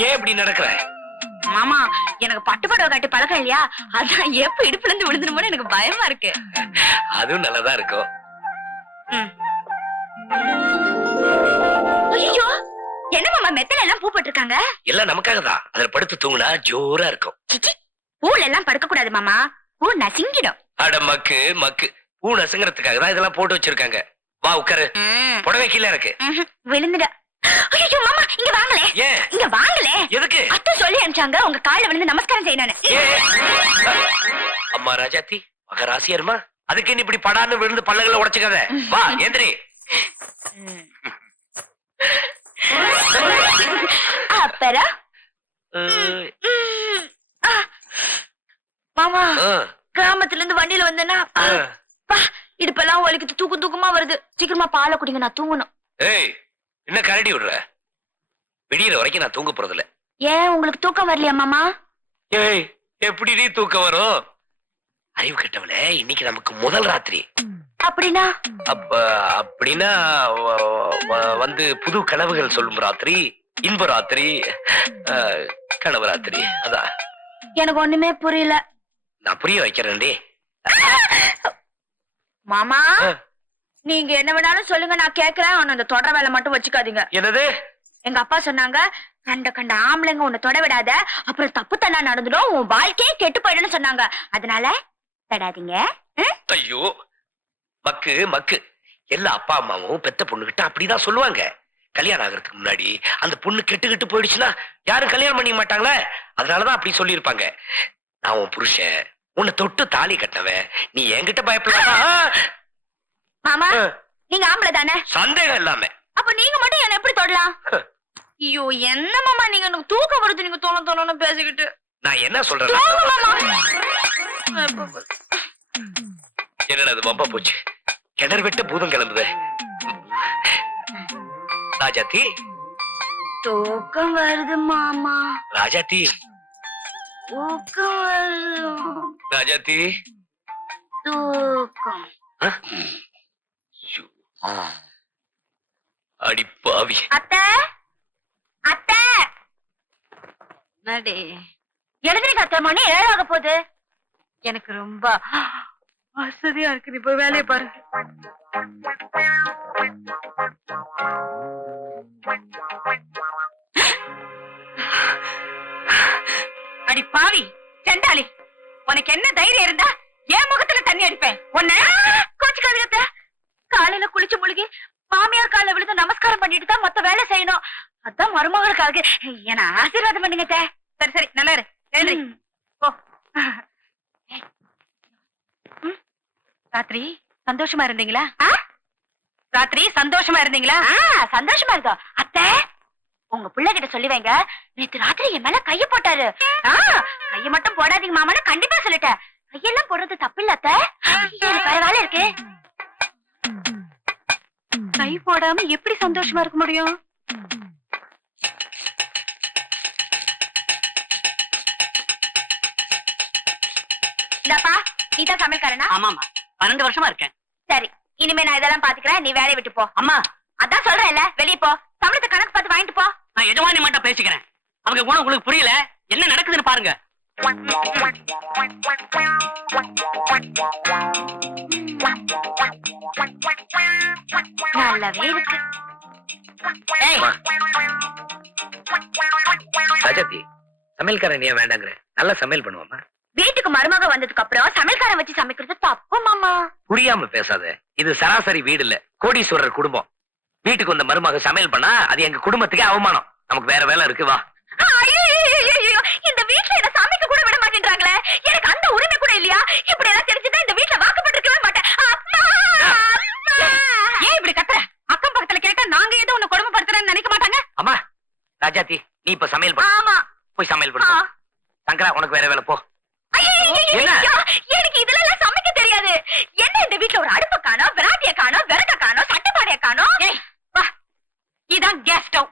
ஏன் இப்படி நடக்கிற? மாமா எனக்கு பட்டு புடவை கட்டி பழக்கம் இல்லையா, அதான் எப்ப இடுப்புல இருந்து விழுந்துருமோன்னு எனக்கு பயமா இருக்கு. அதுவும் நல்லதா இருக்கும். ஐயோ, என்ன மாமா மெத்தல எல்லாம் பூ போட்டிருக்காங்க? எல்லாம் நமக்காக தான். அதுல படுத்து தூங்குனா ஜோரா இருக்கும். பூல எல்லாம் படுக்க கூடாது மாமா, பூ நசுங்கிடும். அட மக்கு மக்கு, பூ நசுங்கிறதுக்காக தான் இதெல்லாம் போட்டு வச்சிருக்காங்க. வா உட்காரு. புடவை கீழே இருக்கு. விழுந்துட. ஐயோ மாமா இங்க வாங்களே. ஏன் இங்க வாங்களே? எதுக்கு? அத்தை சொல்லி அனுப்பிச்சாங்க உங்க கால்ல விழுந்து நமஸ்காரம் செய்யணும்னு. அம்மா ராஜாத்தி மகராசியர்மா, அதுக்கு நீ இப்படி படான்னு விழுந்து பல்லகளை உடைச்சுக்காத. வா எந்திரி. அப்புறம் மாமா கிராமத்துல இருந்து வண்டியில வந்தேன்னா இடுப்பெல்லாம் வலிக்குது, தூக்கமா வருது. சீக்கிரமா பாலை குடிங்க, நான் தூங்கணும். ஏய் என்ன கரடி விடுற? விடியற வரைக்கும் நான் தூங்க போறது இல்ல. ஏன் உங்களுக்கு தூக்கம் வரலையா மாமா? ஏய் எப்படி நீ தூக்கம் வரும்? அறிவு கெட்டவளே, இன்னைக்கு நமக்கு முதல் ராத்திரி. அப்படின்னா அப்படின்னா வந்து புது கனவுகள் சொல்லும் ராத்திரி, இன்ப ராத்திரி, கனவு ராத்திரி. அதான் எனக்கு ஒண்ணுமே புரியல. நான் புரிய வைக்கிறேன்டி. மாமா நீங்க என்ன வேணாலும் சொல்லுங்க, நான் கேக்குறேன். ஆனா அந்த தொடர வேலை மட்டும் வச்சுக்காதீங்க. என்னது? எங்க அப்பா சொன்னாங்க, கண்ட ஆம்பளைங்க உன்னை தொட விடாத, அப்புறம் தப்பு தண்ணா நடந்துடும், உன் வாழ்க்கையே கெட்டு போயிடும்னு சொன்னாங்க. அதனால தொடாதீங்க. ஐயோ மக்கு மக்கு, எல்லா அப்பா அம்மாவும் பெத்த பொண்ணுகிட்ட அப்படிதான் சொல்லுவாங்க. கல்யாணம் ஆகிறதுக்கு முன்னாடி அந்த பொண்ணு கெட்டு போயிடுச்சுன்னா யாரும் கல்யாணம் பண்ணிக்க மாட்டாங்களே, அதனாலதான் அப்படி சொல்லியிருப்பாங்க. நான் உன் புருஷன், உன்னை தொட்டு தாலி கட்டவன், நீ என்கிட்ட பயப்படாதா? மாமா நீங்க ஆம்பளை தானே? சந்தேகம் இல்லாம. அப்ப நீங்க மட்டும் என்ன எப்படி தொடலாம்? ஐயோ என்ன மாமா நீங்க எனக்கு தூக்கம் வருது, நீங்க தோணு பேசிக்கிட்டு. நான் என்ன சொல்றேன்? என்னடா அது வம்பா போச்சு, கிணறு விட்டு பூதம் கிளம்புது. ராஜாத்தி தூக்கம் வருது மாமா. ராஜாத்தி தூக்கம் வருது. ராஜாத்தி தூக்கம். அடிப்பாவி. அத்தை அத்தை நடி எழுதுறீங்க அத்தை, மணி 7 ஆக போகுது. எனக்கு ரொம்ப வசதியா இருக்கு, நீ போய் வேலையை பாரு. அடி பாவி செண்டாளி, உனக்கு என்ன தைரியம் இருந்தா என் முகத்துல தண்ணி அடிப்பேன். உன்ன கோச்சுக்காதீங்க. காலையில குளிச்சு முழுகி மாமியார் கால விழுந்து நமஸ்காரம் பண்ணிட்டு தான் மொத்த வேலை செய்யணும். அதான் மருமகளுக்காக என்ன ஆசீர்வாதம் பண்ணுங்க. சரி சரி நல்லா இரு. போ. ராத்திரி சந்தோஷமா இருந்தீங்களா? ராத்திரி சந்தோஷமா இருந்தீங்களா? சந்தோஷமா இருந்தோம் அத்தை. உங்க பிள்ளை கிட்ட சொல்லி வைங்க, நேத்து ராத்திரி என் மேல கைய போட்டாரு. கைய மட்டும் போடாதீங்க மாமான்னு கண்டிப்பா சொல்லிட்டேன். கையெல்லாம் போடுறது தப்பு இல்ல அத்தை, எனக்கு வேற வேலை இருக்கு. கை போடாம எப்படி சந்தோஷமா இருக்க முடியும்? இந்தாப்பா நீதான் சமையல்காரனா? ஆமாமா 12 வருஷமா இருக்கேன். சரி இனிமே நான் இதெல்லாம் பாத்துக்கிறேன், நீ வேலையை விட்டு போ. அம்மா அதான் சொல்றேன்ல, வெளியே போ. சம்பளத்தை கணக்கு பார்த்து வாங்கிட்டு போ. நான் எதுவானி மட்டும் பேசிக்கிறேன். அவங்க குணம் உங்களுக்கு புரியல, என்ன நடக்குதுன்னு பாருங்க. நல்லாவே இருக்கு. ராஜாத்தி சமையல்காரன் ஏன் வேண்டாங்கிற? நல்லா சமையல் பண்ணுவாமா. வீட்டுக்கு மருமக வந்ததுக்கு அப்புறம் சமையல்காரன் வச்சு சமைக்கிறது தப்பு மாமா. புரியாம பேசாத, இது சராசரி வீடு இல்ல, கோடீஸ்வரர் குடும்பம். வீட்டுக்கு வந்த மருமக சமையல் பண்ணா அது எங்க குடும்பத்துக்கே அவமானம். நமக்கு வேற வேலை இருக்கு, வா. இந்த வீட்டுல என்ன சமைக்க கூட விட மாட்டேன்றாங்களே, எனக்கு அந்த உரிமை கூட இல்லையா? இப்படி எல்லாம் தெரிஞ்சுதான் இந்த வீட்டுல வாக்கப்பட்டிருக்கவே மாட்டேன். ஏன் இப்படி கத்துற? அக்கம் பக்கத்துல கேட்டா நாங்க ஏதோ உன்னை கொடுமைப்படுத்துறேன்னு நினைக்க மாட்டாங்க? அம்மா ராஜாத்தி நீ இப்ப சமையல் பண்ணு. ஆமா போய் சமையல் பண்ணு. சங்கரா உனக்கு வேற வேலை, போ. எனக்கு இதுல எல்லாம் சமைக்க தெரியாது. என்ன இந்த வீட்டுல ஒரு அடுப்பு காணோம், விராட்டிய காணோம், விறக காணோம், சட்டப்பாடைய காணோம். இதான் கேஸ் ஸ்டவ்,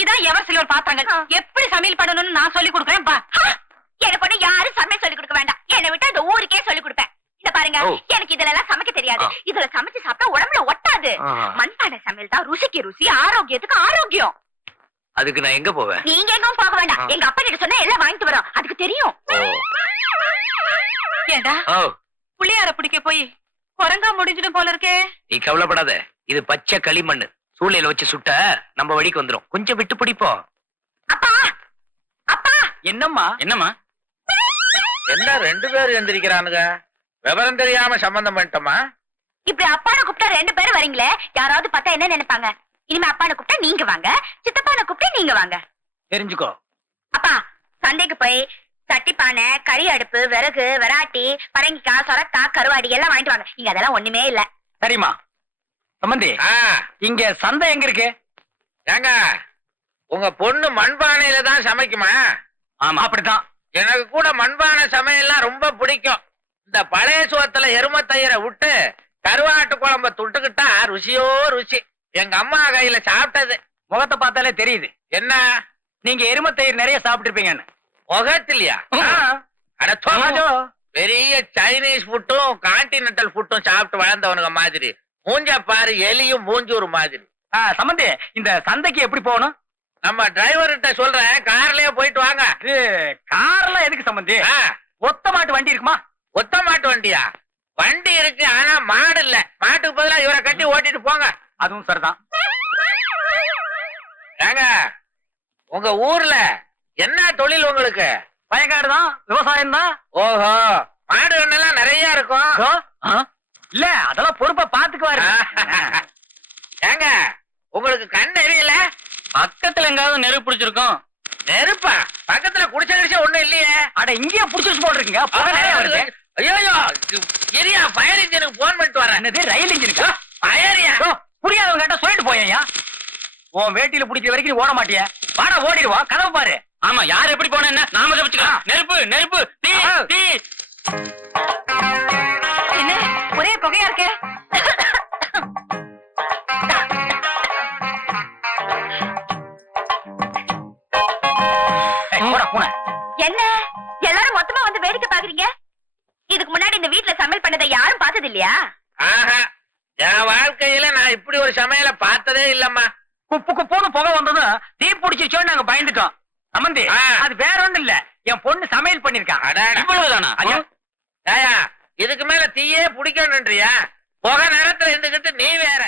இதான் எவர் சில்வர் பாத்திரங்கள். எப்படி சமையல் பண்ணணும்னு நான் சொல்லி கொடுக்குறேன். எனக்கு ஒண்ணு யாரும் சமையல் சொல்லி கொடுக்க வேண்டாம். என்னை விட்டு இந்த ஊருக்கே சொல்லி கொடுப்பேன். இந்த பாருங்க, எனக்கு இதுல எல்லாம் சமைக்க தெரியாது. இதுல சமைச்சு சாப்பிட்டா உடம்புல ஒட்டாது. மண்பானை சமையல் தான் ருசிக்கு ருசி, ஆரோக்கியத்துக்கு ஆரோக்கியம். அதுக்கு நான் எங்க போவேன்? நீங்க எங்கும் போக வேண்டாம். எங்க அப்பா கிட்ட சொன்னா எல்லாம் வாங்கிட்டு வரோம். அதுக்கு தெரியும். ஏண்டா ஓ புளியார பிடிக்க போய் குரங்கா முடிஞ்சிடும் போல இருக்கே. நீ கவலைப்படாத, இது பச்சை களிமண். சூளையில வச்சு சுட்ட நம்ம வழிக்கு வந்துரும். கொஞ்சம் விட்டு பிடிப்போம். அப்பா அப்பா என்னம்மா என்னம்மா என்ன 2 பேர் எந்திரிக்கிறானுங்க? விவரம் தெரியாம சம்பந்தம் பண்ணிட்டோமா? இப்படி அப்பான கூப்பிட்டா 2 பேரும் வரீங்களே, யாராவது பார்த்தா என்ன நினைப்பாங்க? இனிமே அப்பான கூப்பிட்டா நீங்க வாங்க, சித்தப்பான கூப்பிட்டா நீங்க வாங்க. தெரிஞ்சுக்கோ. அப்பா சந்தைக்கு போய் சட்டிப்பானை, கறி அடுப்பு, விறகு, விராட்டி, பரங்கிக்காய், சொரக்காய், கருவாடி எல்லாம் வாங்கிட்டு வாங்க. இங்க அதெல்லாம் ஒண்ணுமே இல்ல. சரிம்மா. சம்பந்தி, ஆ, இங்க சந்தை எங்க இருக்கு? ஏங்க உங்க பொண்ணு மண்பானையில தான் சமைக்குமா? ஆமா, அப்படித்தான். எனக்கு கூட மண்பானை சமையல்லாம் ரொம்ப பிடிக்கும். இந்த பழைய சோத்துல எருமத்தயிரை விட்டு கருவாட்டு குழம்ப தொட்டுக்கிட்டா ருசியோ ருசி. எங்க அம்மா கையில சாப்பிட்டது. முகத்தை பார்த்தாலே தெரியுது என்ன நீங்க எருமத்தயிர் நிறைய சாப்பிட்டுருப்பீங்கன்னு. முகத்திலையா? அட தோ. பெரிய சைனீஸ் ஃபுட்டும் கான்டினென்டல் ஃபுட்டும் சாப்பிட்டு வளர்ந்தவனுங்க மாதிரி. மூஞ்ச பாரு, எலியும் மூஞ்சூர் மாதிரி. சம்பந்தி, இந்த சந்தைக்கு எப்படி போகணும்? நம்ம டிரைவர்கிட்ட சொல்றேன், கார்லயே போயிட்டு வாங்க. இது கார்லாம் எதுக்கு சம்பந்தி? ஆ, ஒத்த மாட்டு வண்டி இருக்குமா? ஒத்த மாட்டு வண்டியா? வண்டி இருக்கு, ஆனா மாடு இல்ல. மாட்டுக்கு பதிலா இவரை கட்டி ஓட்டிட்டு போங்க. அதுவும் சரிதான். ஏங்க உங்க ஊர்ல என்ன தொழில் உங்களுக்கு? வயக்காடு தான், விவசாயம் தான். ஓஹோ, மாடு கண்ணெல்லாம் நிறைய இருக்கும். இல்ல, அதெல்லாம் பொறுப்பா பாத்துக்குவாரு. ஏங்க உங்களுக்கு கண் எரியல? பக்கத்துல எங்காவது நெருப்பு பிடிச்சிருக்கோம். நெருப்பா? பக்கத்துல குடிச்ச கடிச்ச ஒண்ணும் இல்லையே. அட, இங்கேயே புடிச்சிட்டு போட்டுருக்கீங்க. புகை நிறைய வருது. ஐயோ, இரியா, ஃபயர் இன்ஜினுக்கு போன் பண்ணிட்டு வரேன். என்னது, ரயில் இன்ஜினுக்கா? ஃபயரியா? புரியாதவங்க கேட்டா சொல்லிட்டு போயா. உன் வேட்டியில பிடிக்கிற வரைக்கும் நீ ஓட மாட்டிய. வாடா, ஓடிடுவான். கதவு பாரு. ஆமா, யார் எப்படி போன என்ன, நாம தப்பிச்சுக்கலாம். நெருப்பு நெருப்பு, தீ தீ. என்ன ஒரே புகையா இருக்கே. போடா, பூனை. என்ன எல்லாரும் மொத்தமா வந்து வேடிக்கை பாக்குறீங்க? இதுக்கு முன்னாடி இந்த வீட்ல சமையல் பண்ணதை யாரும் பார்த்தது இல்லையா? ஆஹா, என் வாழ்க்கையில நான் இப்படி ஒரு சமையல பார்த்ததே இல்லம்மா. குப்பு குப்புன்னு புகை வந்ததும் தீ பிடிச்சிச்சோன்னு நாங்க பயந்துட்டோம். சம்பந்தி, அது வேற ஒண்ணும் இல்ல, என் பொண்ணு சமையல் பண்ணிருக்கான். அடடா. இவ்வளவுதானா? ஐயா, ஏயா, இதுக்கு மேல தீயே பிடிக்கணும்ன்றியா? புகை நேரத்துல இருந்துகிட்டு நீ வேற.